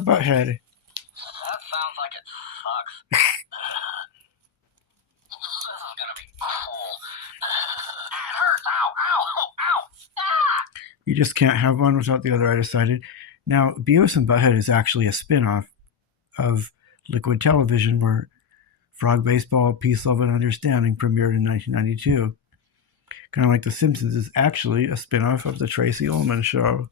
Butthead. That sounds like it sucks. This is gonna be cool. It hurts. Ow, ow, ow. Ah! You just can't have one without the other, I decided. Now, Beavis and Butthead is actually a spin-off of Liquid Television, where Frog Baseball, Peace, Love, and Understanding premiered in 1992. Kind of like The Simpsons is actually a spin-off of The Tracy Ullman Show.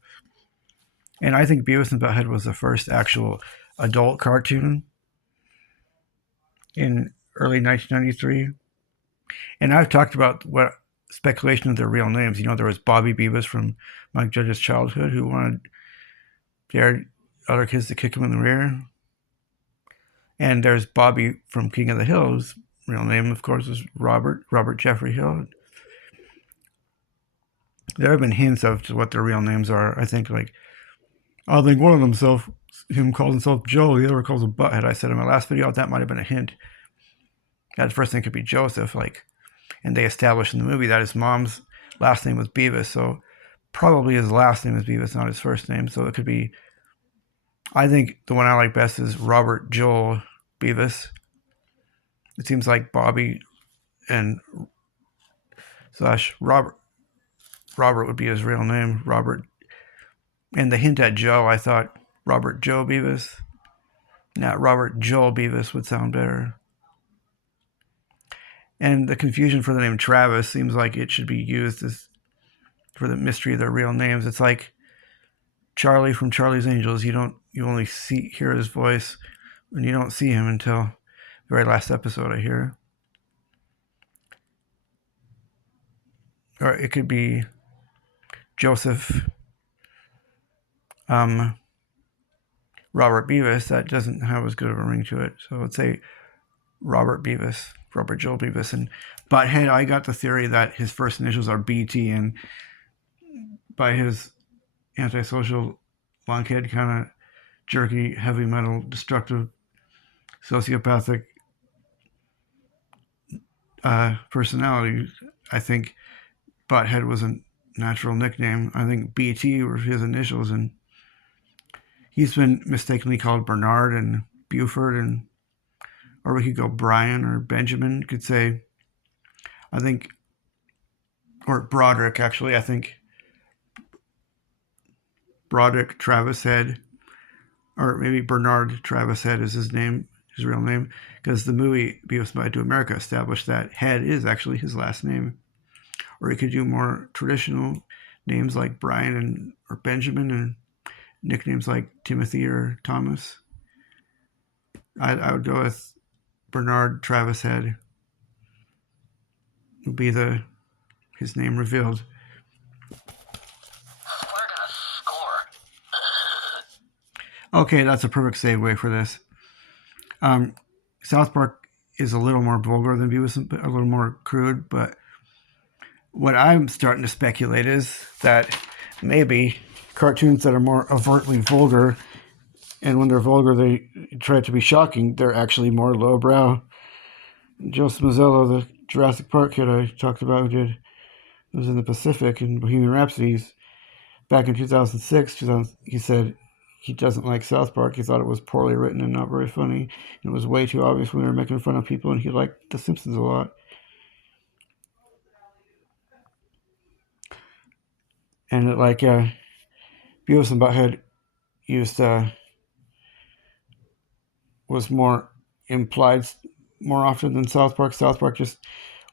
And I think Beavis and Butthead was the first actual adult cartoon in early 1993. And I've talked about what speculation of their real names. You know, there was Bobby Beavis from Mike Judge's Childhood who wanted their other kids to kick him in the rear. And there's Bobby from King of the Hill, whose real name, of course, is Robert Jeffrey Hill. There have been hints of what their real names are. I think one of him calls himself Joe, the other calls him Butthead. I said in my last video that might have been a hint. That first thing could be Joseph, and they established in the movie that his mom's last name was Beavis, so probably his last name is Beavis, not his first name. So it could be, I think the one I like best is Robert Joel Beavis. It seems like Bobby and / Robert would be his real name, Robert. And the hint at Joe, I thought Robert Joe Beavis. Not Robert Joel Beavis would sound better. And the confusion for the name Travis seems like it should be used for the mystery of their real names. It's like Charlie from Charlie's Angels. You only hear his voice, and you don't see him until the very last episode, I hear. Or it could be Joseph Robert Beavis. That doesn't have as good of a ring to it. So let's say Robert Joel Beavis. And Butthead, I got the theory that his first initials are BT, and by his antisocial, lunkhead, kind of jerky, heavy metal, destructive, sociopathic personality, I think Butthead was a natural nickname. I think BT were his initials, and he's been mistakenly called Bernard and Buford, or we could go Brian or Benjamin. Could say, I think, or Broderick, actually. I think Broderick Travis Head, or maybe Bernard Travis Head is his real name, because the movie Beavis and Butthead to America established that Head is actually his last name. Or he could do more traditional names like Brian or Benjamin, and nicknames like Timothy or Thomas. I would go with Bernard Travis Head. Would be his name revealed. We're gonna score. Okay, that's a perfect segue for this. South Park is a little more vulgar than Beavis, a little more crude, but what I'm starting to speculate is that maybe cartoons that are more overtly vulgar, and when they're vulgar, they try to be shocking, they're actually more lowbrow. Joseph Mazzello, the Jurassic Park kid I talked about, was in the Pacific in Bohemian Rhapsody. Back in 2006, he said he doesn't like South Park. He thought it was poorly written and not very funny. It was way too obvious when they were making fun of people, and he liked The Simpsons a lot. And Beavis and Butthead was more implied more often than South Park. South Park just,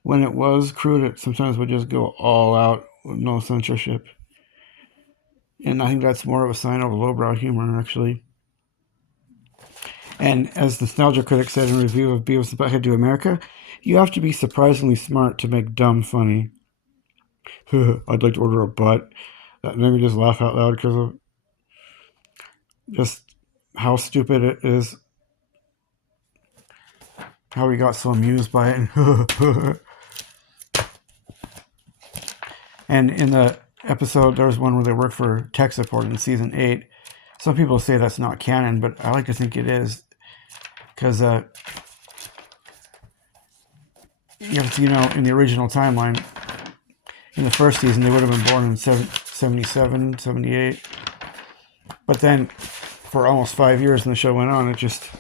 when it was crude, it sometimes would just go all out with no censorship. And I think that's more of a sign of lowbrow humor, actually. And as the Nostalgia Critic said in a review of Beavis and Butthead to America, you have to be surprisingly smart to make dumb funny. I'd like to order a butt. That made me just laugh out loud because of just how stupid it is. How we got so amused by it. And in the episode, there was one where they worked for tech support in season 8. Some people say that's not canon, but I like to think it is. Because, in the original timeline, in the first season, they would have been born in 77, 78. But then for almost 5 years when the show went on. It just,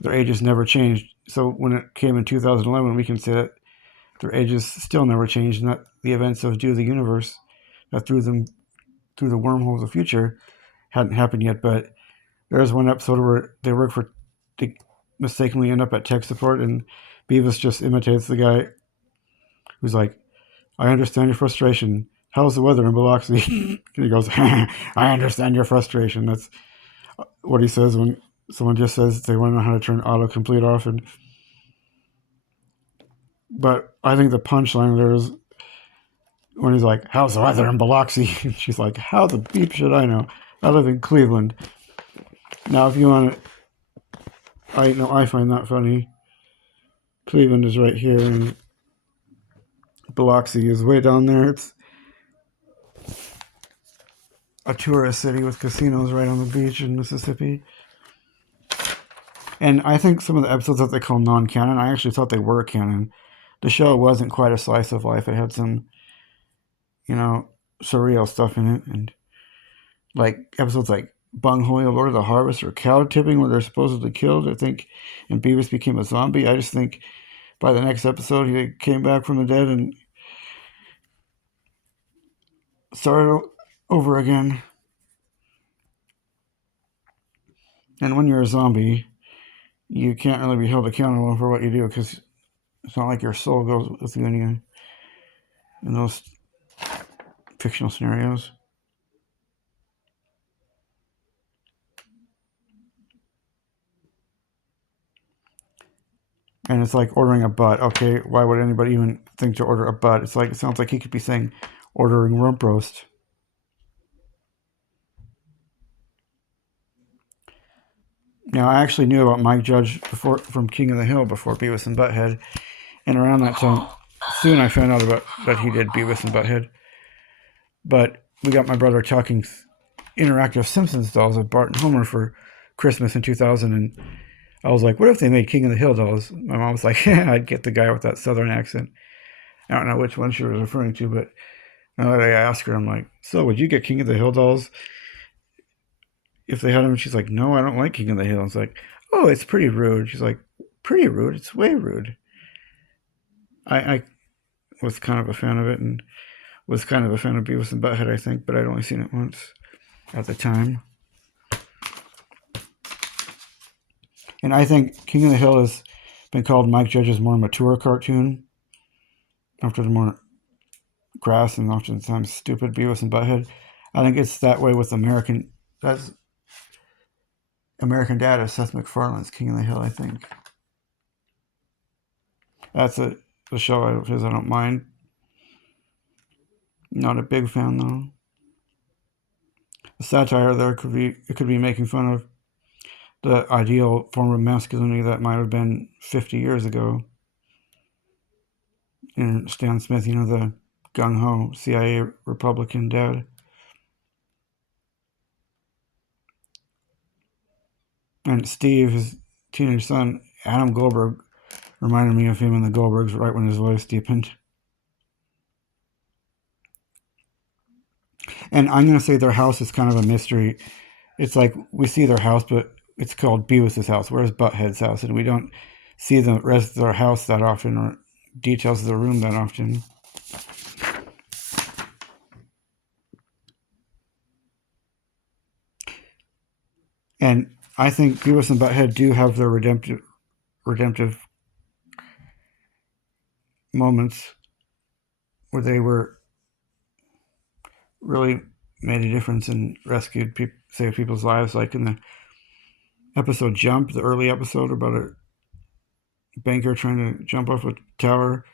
their ages never changed. So when it came in 2011, we can say that their ages still never changed, and that the events of Do the Universe that threw them through the wormhole of the future hadn't happened yet. But there's one episode where they mistakenly end up at tech support, and Beavis just imitates the guy who's like, I understand your frustration. How's the weather in Biloxi? And he goes, I understand your frustration. That's what he says when someone just says they want to know how to turn autocomplete off. But I think the punchline there is when he's like, how's the weather in Biloxi? And she's like, how the beep should I know? I live in Cleveland. Now, if you want to, I find that funny. Cleveland is right here, and Biloxi is way down there. It's a tourist city with casinos right on the beach in Mississippi. And I think some of the episodes that they call non-canon, I actually thought they were canon. The show wasn't quite a slice of life. It had some, surreal stuff in it. And like episodes like Bunghole, Lord of the Harvest, or Cow Tipping, where they're supposedly killed, I think, and Beavis became a zombie. I just think by the next episode, he came back from the dead and started over again. And when you're a zombie, you can't really be held accountable for what you do, because it's not like your soul goes with you in those fictional scenarios. And it's like ordering a butt. Okay, why would anybody even think to order a butt? It's like, it sounds like he could be saying ordering rump roast. Now, I actually knew about Mike Judge from King of the Hill before Beavis and Butthead. And around that time, soon I found out about that he did Beavis and Butthead. But we got my brother talking interactive Simpsons dolls of Bart and Homer for Christmas in 2000, and I was like, what if they made King of the Hill dolls? My mom was like, yeah, I'd get the guy with that southern accent. I don't know which one she was referring to, but now that I asked her, I'm like, so would you get King of the Hill dolls if they had them? And she's like, no, I don't like King of the Hill. It's like, oh, it's pretty rude. She's like, pretty rude? It's way rude. I was kind of a fan of it, and was kind of a fan of Beavis and Butthead, I think, but I'd only seen it once at the time. And I think King of the Hill has been called Mike Judge's more mature cartoon after the more crass and oftentimes stupid Beavis and Butthead. I think it's that way with American Dad is Seth MacFarlane's King of the Hill, I think. That's a show of his I don't mind. Not a big fan, though. The satire there could be making fun of the ideal form of masculinity that might have been 50 years ago. And Stan Smith, the gung-ho CIA Republican dad. And Steve, his teenage son, Adam Goldberg, reminded me of him in the Goldbergs right when his voice deepened. And I'm going to say their house is kind of a mystery. It's like we see their house, but it's called Beavis's house. Where's Butthead's house? And we don't see the rest of their house that often, or details of the room that often. And I think Beavis and Butthead do have their redemptive moments where they were really made a difference and saved people's lives, like in the episode Jump, the early episode about a banker trying to jump off a tower.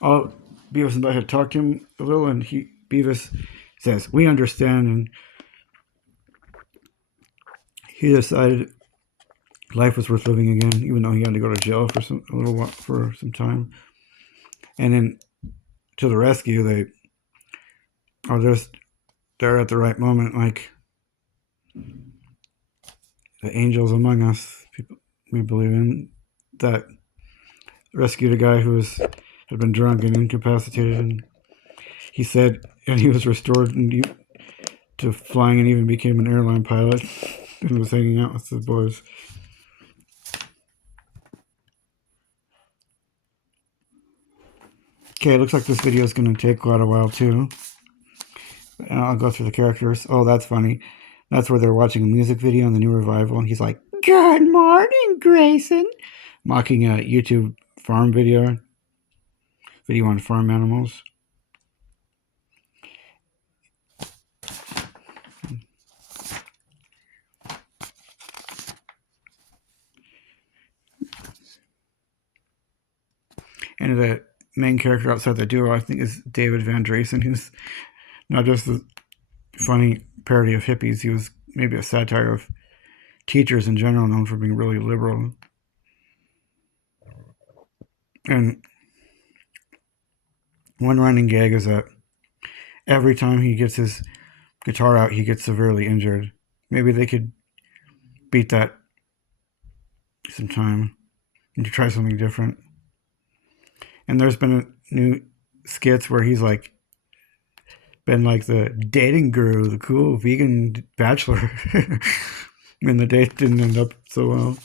All Beavis and Butthead talked to him a little, and Beavis says, we understand, and he decided life was worth living again, even though he had to go to jail for some time. And then to the rescue, they are just there at the right moment, like the angels among us, people we believe in, that rescued a guy who had been drunk and incapacitated, and he said, and he was restored to flying and even became an airline pilot. and was hanging out with the boys. Okay, it looks like this video is going to take quite a while too. I'll go through the characters. Oh, that's funny. That's where they're watching a music video in the new revival, and he's like, "Good morning, Grayson," mocking a YouTube farm video on farm animals. And the main character outside the duo, I think, is David Van Dresen, who's not just a funny parody of hippies. He was maybe a satire of teachers in general, known for being really liberal. And one running gag is that every time he gets his guitar out, he gets severely injured. Maybe they could beat that sometime and to try something different. And there's been a new skits where he's like been like the dating guru, the cool vegan bachelor. And the date didn't end up so well.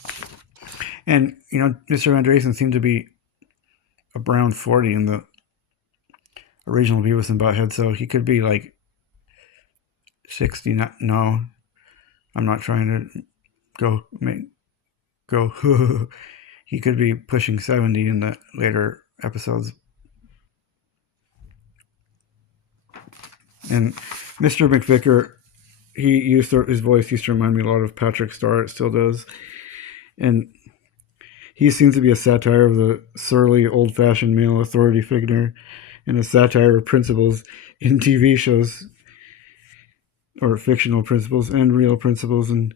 And, you know, Mr. Van Dresen seemed to be around 40 in the original Beavis and Butthead, so he could be like 60. No, I'm not trying to go. He could be pushing 70 in the later episodes. And Mr. McVicker, his voice used to remind me a lot of Patrick Star. It still does. And he seems to be a satire of the surly, old-fashioned male authority figure and a satire of principles in TV shows, or fictional principles and real principles. And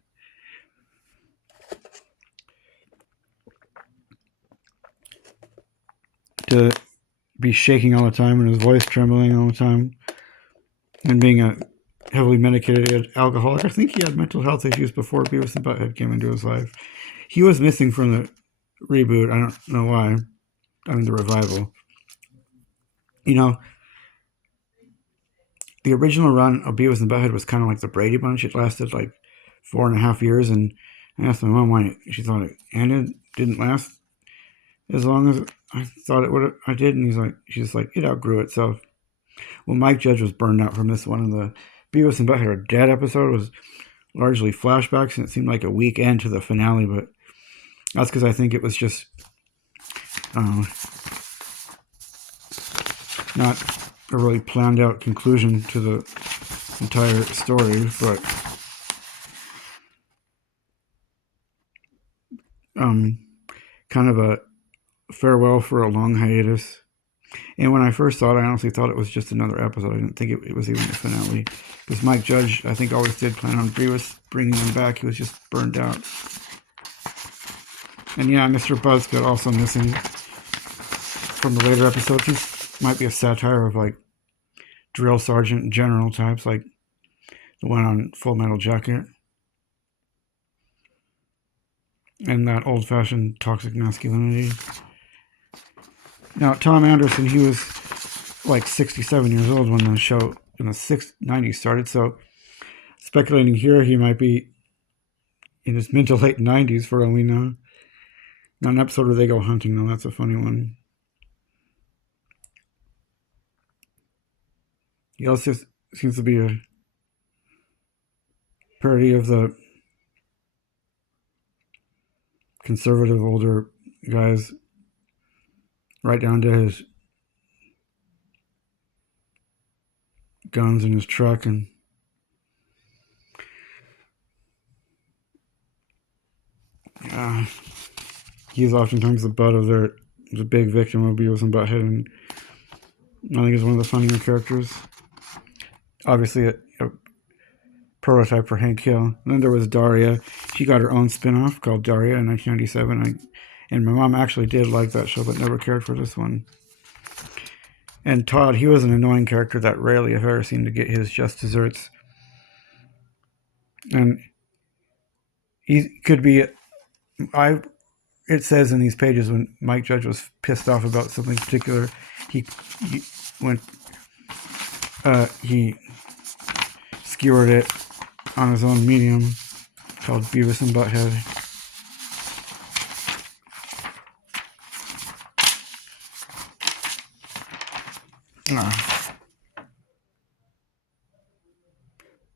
to be shaking all the time and his voice trembling all the time, and being a heavily medicated alcoholic. I think he had mental health issues before Beavis and Butthead came into his life. He was missing from the reboot. I don't know why. I mean, the revival. You know, the original run of Beavis and Butthead was kind of like the Brady Bunch. It lasted like 4.5 years, and I asked my mom why she thought it ended. Didn't last as long as I thought it would. I did, and she's like, it outgrew itself. Well, Mike Judge was burned out from this one, and the Beavis and Butthead Are Dead episode was largely flashbacks, and it seemed like a weak end to the finale, but that's because I think it was just not a really planned out conclusion to the entire story, but kind of a farewell for a long hiatus. And when I first saw it, I honestly thought it was just another episode. I didn't think it was even the finale. Because Mike Judge, I think, always did plan on bringing him back. He was just burned out. And yeah, Mr. Buzzcut also missing from the later episodes. He might be a satire of like drill sergeant general types, like the one on Full Metal Jacket. And that old-fashioned toxic masculinity. Now, Tom Anderson, he was like 67 years old when the show in the 90s started, so speculating here, he might be in his mid to late 90s for all we know. Now, an episode where they go hunting, though, that's a funny one. He also seems to be a parody of the conservative older guys, right down to his guns in his truck. And he's oftentimes the butt of the big victim of Beavis and Butthead, and I think he's one of the funnier characters. Obviously a prototype for Hank Hill. And then there was Daria. She got her own spin-off called Daria in 1997. And my mom actually did like that show, but never cared for this one. And Todd, he was an annoying character that rarely, if ever, seemed to get his just desserts. And he could be... It says in these pages when Mike Judge was pissed off about something particular, he skewered it on his own medium called Beavis and Butthead.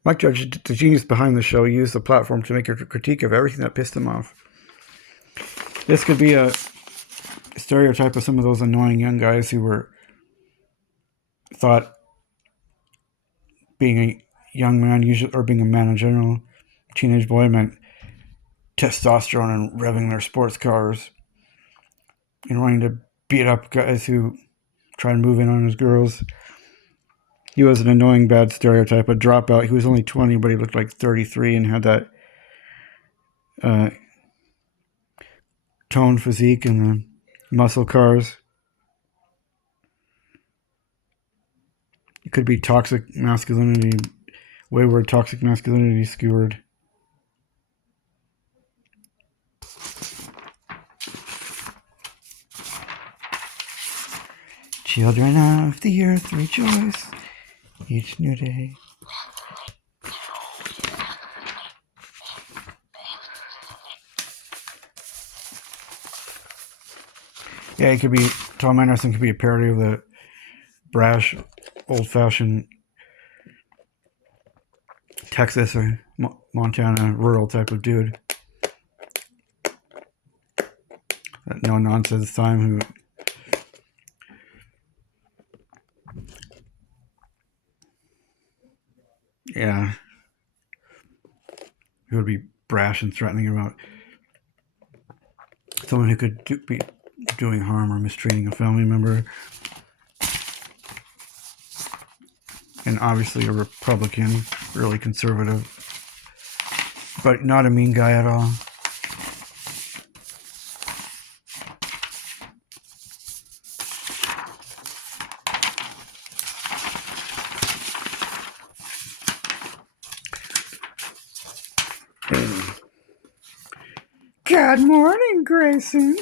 Mike Judge, the genius behind the show, used the platform to make a critique of everything that pissed him off. This could be a stereotype of some of those annoying young guys who thought being a young man, usually, or being a man in general, teenage boy, meant testosterone and revving their sports cars and wanting to beat up guys who try and move in on his girls. He was an annoying, bad stereotype, a dropout. He was only 20, but he looked like 33 and had that toned physique and the muscle cars. It could be toxic masculinity, wayward toxic masculinity skewered. Children of the earth rejoice each new day. Yeah, it could be, Tom Anderson could be a parody of the brash, old-fashioned Texas or Montana rural type of dude. That no-nonsense time who... Yeah. Who would be brash and threatening about someone who could be doing harm or mistreating a family member. And obviously a Republican, really conservative, but not a mean guy at all. Good morning, Grayson.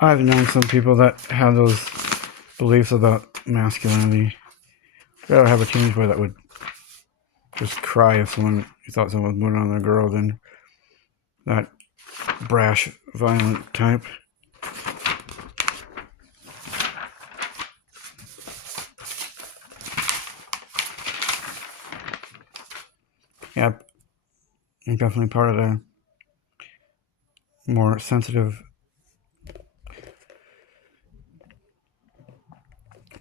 I've known some people that have those beliefs about masculinity. I'd rather have a teenage boy that would just cry if someone thought someone was moving on their girl than that brash, violent type. Yep, I'm definitely part of the more sensitive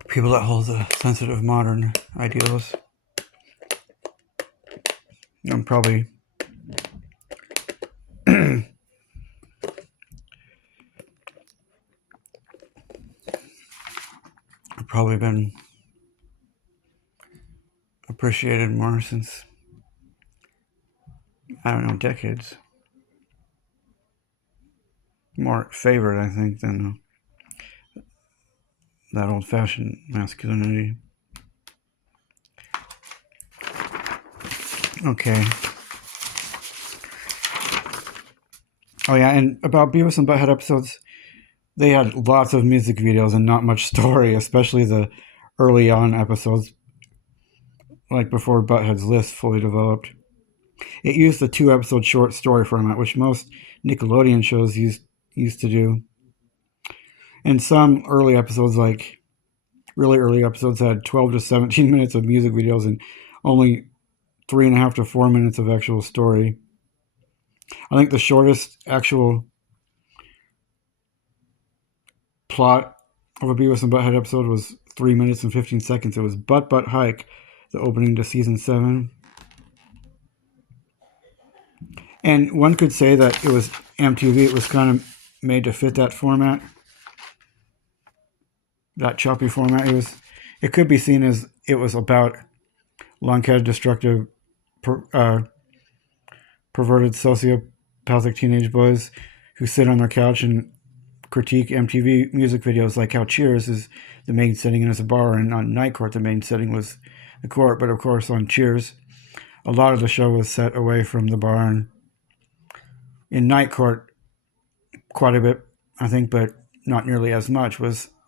people that hold the sensitive modern ideals. I'm probably I've probably been appreciated more since, I don't know, decades. More favored, I think, than that old-fashioned masculinity. Okay. Oh yeah, and about Beavis and Butthead episodes, they had lots of music videos and not much story, especially the early on episodes, like before Butthead's List fully developed. It used the 2-episode short story format, which most Nickelodeon shows used to do. And some early episodes, like really early episodes, had 12 to 17 minutes of music videos and only 3.5 to 4 minutes of actual story. I think the shortest actual plot of a Beavis and Butthead episode was 3 minutes and 15 seconds. It was Butt Butt Hike, the opening to season 7. And one could say that it was MTV. It was kind of made to fit that format, that choppy format. It could be seen as it was about long-headed, destructive, perverted, sociopathic teenage boys who sit on their couch and critique MTV music videos, like how Cheers is the main setting as a bar, and on Night Court the main setting was the court. But of course, on Cheers, a lot of the show was set away from the bar, and in Night Court, quite a bit, I think, but not nearly as much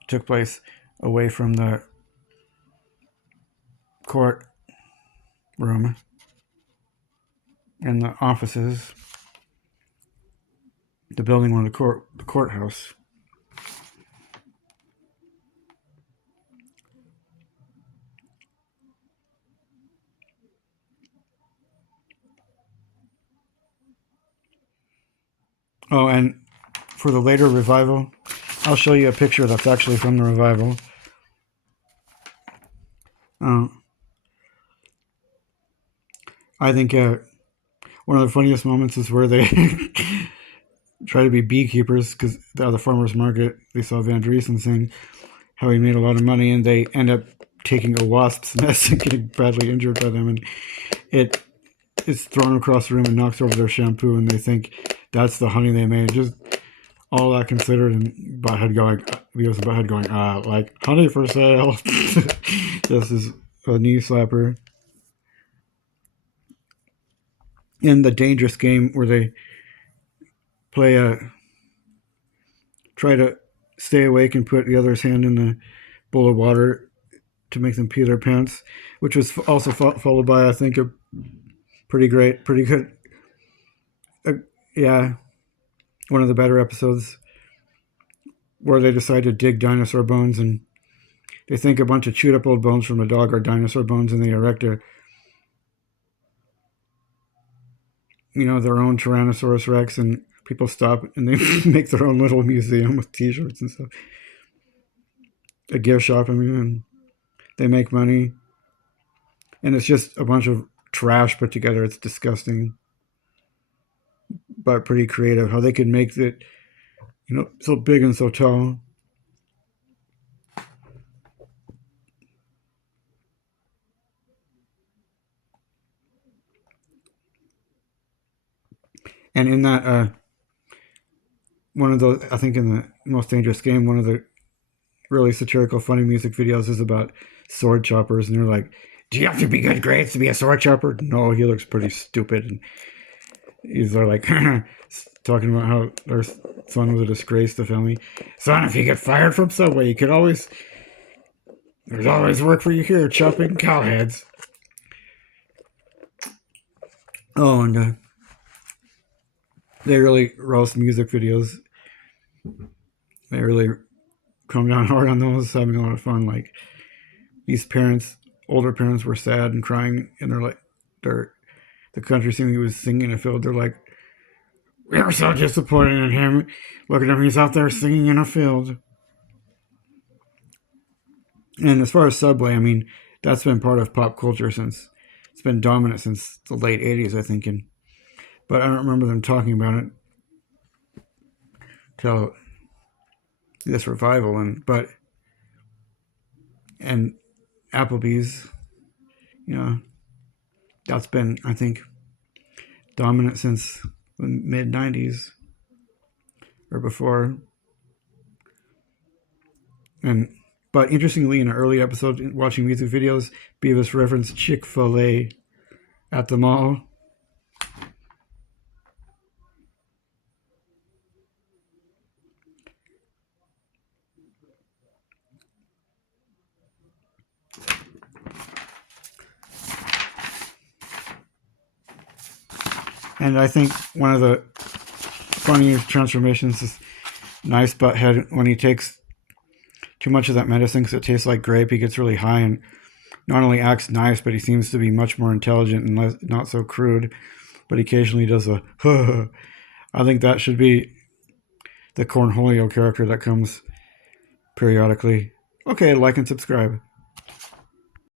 took place away from the court room and the offices, the building on the courthouse. Oh, and for the later revival, I'll show you a picture that's actually from the revival. I think one of the funniest moments is where they try to be beekeepers because at the farmer's market they saw Van Driesen sing how he made a lot of money, and they end up taking a wasp's nest and getting badly injured by them, and it is thrown across the room and knocks over their shampoo, and they think that's the honey they made. Just all that considered, and Beavis and Butthead going, like, honey for sale. This is a knee slapper. In the dangerous game where they try to stay awake and put the other's hand in the bowl of water to make them pee their pants, which was also followed by, I think, a pretty good, yeah, one of the better episodes where they decide to dig dinosaur bones, and they think a bunch of chewed up old bones from a dog are dinosaur bones, and they erect their own Tyrannosaurus Rex, and people stop and they make their own little museum with T-shirts and stuff. A gift shop, and they make money, and it's just a bunch of trash put together. It's disgusting, but pretty creative how they could make it, so big and so tall. And in that, one of those, I think in the Most Dangerous Game, one of the really satirical, funny music videos is about sword choppers, and they're like, "Do you have to be good grades to be a sword chopper?" No, he looks pretty stupid, and they're like talking about how their son was a disgrace to the family. Son, if you get fired from Subway, there's always work for you here, chopping cow heads. Oh, and they really roast music videos. They really come down hard on those, having a lot of fun. Like, these older parents were sad and crying, and the country singer he was singing in a field, they're like, "We were so disappointed in him. Look at him, he's out there singing in a field." And as far as Subway, I mean, that's been part of pop culture it's been dominant since the late 80s, I think. But I don't remember them talking about it till this revival. And Applebee's, that's been, I think, dominant since the mid 90s or before. But interestingly, in an early episode, watching music videos, Beavis referenced Chick-fil-A at the mall. And I think one of the funniest transformations is Nice Butthead. When he takes too much of that medicine because it tastes like grape, he gets really high and not only acts nice, but he seems to be much more intelligent and not so crude. But occasionally does a I think that should be the Cornholio character that comes periodically. Okay, like and subscribe.